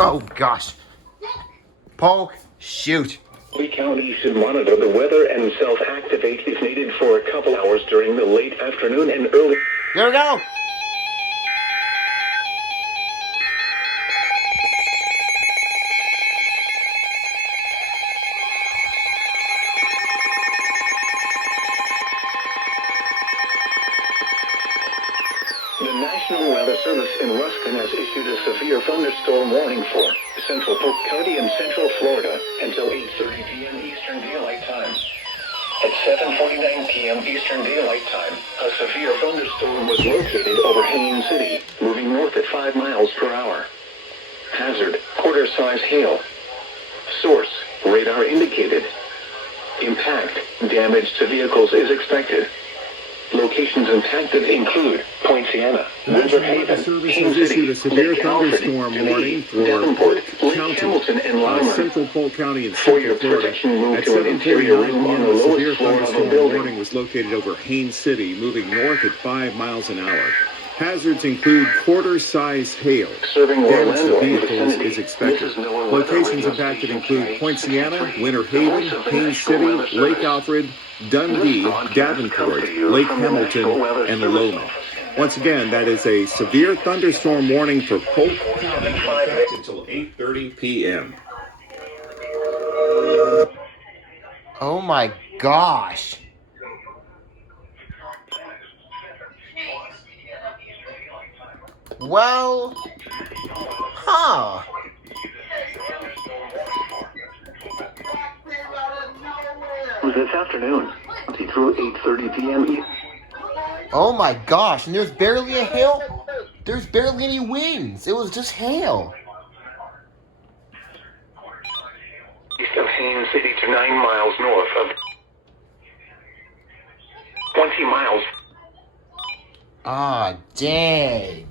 Oh, gosh. Polk, shoot. Lee County should monitor the weather and self-activate if needed for a couple hours during the late afternoon and early. There we go. The National Weather Service in Ruskin has issued a severe thunderstorm warning for central Polk County and central Florida until 8:30 p.m. Eastern Daylight Time. At 7:49 p.m. Eastern Daylight Time, a severe thunderstorm was located over Haines City, moving north at 5 miles per hour. Hazard, quarter-size hail. Source, radar indicated. Impact, damage to vehicles is expected. Locations impacted include Point Siena, Windsor Haven, Haines issued a City, severe Lake Alfred, thunderstorm Lee, warning for Davenport, Polk Lake County, Hamilton, and Larimer. Central Polk County and For your Central Florida. protection, move At to an interior 7:49 room on p.m., the a severe lowest floor of a thunderstorm building. warning was located over Haines City, moving north at 5 miles an hour. Hazards include quarter-size hail. Serving Damage Orlando to and vehicles vicinity. is expected. This is NOAA Locations Weather impacted Radio include Station Point Siena, KIH63, Winter the Haven, voice of the Haines National City, Weather Lake Service. Alfred, Dundee, This broadcast comes Davenport, to you Lake from the Hamilton, National Weather and Service Loma. Office. Once again, that is a severe thunderstorm warning for Polk County in effect until 8:30 p.m. Oh, my gosh. Well, huh. This afternoon, through 8:30 p.m. Oh, my gosh. And there's barely a hail. There's barely any winds. It was just hail. East of Haines City to 9 miles north of 20 miles. Ah, dang.